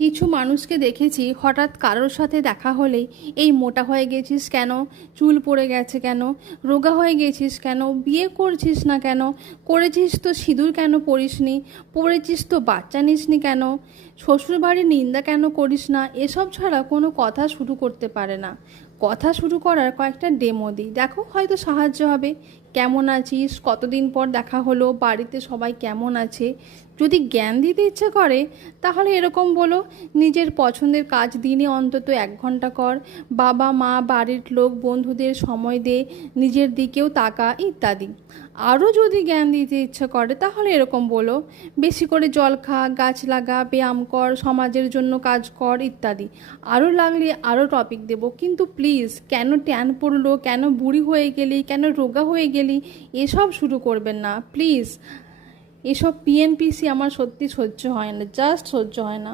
কিছু মানুষকে দেখেছি হঠাৎ কারোর সাথে দেখা হলেই এই মোটা হয়ে গেছিস কেন, চুল পড়ে গেছে কেন, রোগা হয়ে গেছিস কেন, বিয়ে করছিস না কেন, করেছিস তো সিঁদুর কেন পরিসনি, পড়েছিস তো বাচ্চা নিসনি কেন, শ্বশুরবাড়ির নিন্দা কেন করিস না, এসব ছাড়া কোনো কথা শুরু করতে পারে না। কথা শুরু করার কয়েকটা ডেমো দিই, দেখো হয়তো সাহায্য হবে। কেমন আছিস, কতদিন পর দেখা হলো, বাড়িতে সবাই কেমন আছে। যদি জ্ঞান দিতে ইচ্ছে করে তাহলে এরকম বলো, নিজের পছন্দের কাজ দিনে অন্তত 1 ঘন্টা কর, বাবা মা বাড়ির লোক বন্ধুদের সময় দে, নিজের দিকেও তাকা ইত্যাদি। আরও যদি জ্ঞান দিতে ইচ্ছে করে তাহলে এরকম বলো, বেশি করে জল খা, গাছ লাগা, ব্যায়াম কর, সমাজের জন্য কাজ কর ইত্যাদি। আরও লাগলে আরও টপিক দেবো, কিন্তু প্লিজ কেন ট্যান পড়লো, কেন বুড়ি হয়ে গেলি, কেন রোগা হয়ে গেলি, এসব শুরু করবেন না প্লিজ। এসব পিএনপিসি আমার সত্যি সহ্য হয় না, জাস্ট সহ্য হয় না।